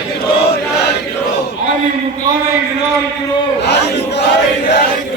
நிராகரிக்கிறோம் அதிமுகவை நிராகரிக்கிறோம். நிராகரிக்கின்றோம்